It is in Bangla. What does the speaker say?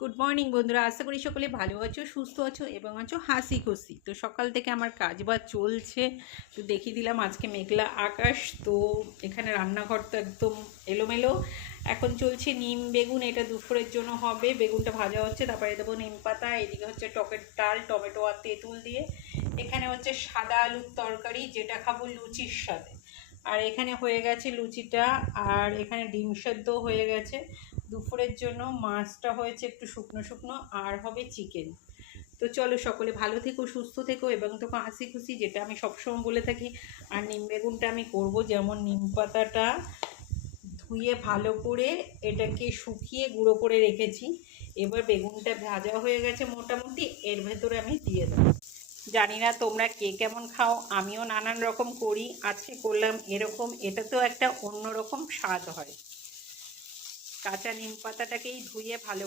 গুড মর্নিং বন্ধুরা, আশা করি সকলে ভালো আছো, সুস্থ আছো এবং আছো হাসি খুশি। তো সকাল থেকে আমার কাজ বাজ চলছে, তো দেখিয়ে দিলাম আজকে মেঘলা আকাশ। তো এখানে রান্নাঘর তো একদম এলোমেলো। এখন চলছে নিম বেগুন, এটা দুপুরের জন্য হবে। বেগুনটা ভাজা হচ্ছে, তারপরে দেবো নিম পাতা। এদিকে হচ্ছে টকের ডাল, টমেটো আর তেঁতুল দিয়ে। এখানে হচ্ছে সাদা আলুর তরকারি, যেটা খাবো লুচির সাথে। আর এখানে হয়ে গেছে লুচিটা, আর এখানে ডিম সেদ্ধ হয়ে গেছে। দুপুরের জন্য মাছটা হয়েছে একটু শুকনো শুকনো, আর হবে চিকেন। তো চলো, সকলে ভালো থেকো, সুস্থ থেকো এবং তোকে হাসি খুশি, যেটা আমি সবসময় বলে থাকি। আর নিম বেগুনটা আমি করব, যেমন নিম পাতাটা ধুয়ে ভালো করে এটাকে শুকিয়ে গুঁড়ো করে রেখেছি। এবার বেগুনটা ভাজা হয়ে গেছে মোটামুটি, এর ভেতরে আমি দিয়ে দেবো। জানি না তোমরা কে কেমন খাও, আমিও নানান রকম করি। আজকে করলাম এরকম, এটা তো একটা অন্যরকম স্বাদ হয়। কাঁচা নিম পাতাটাকেই ধুয়ে ভালো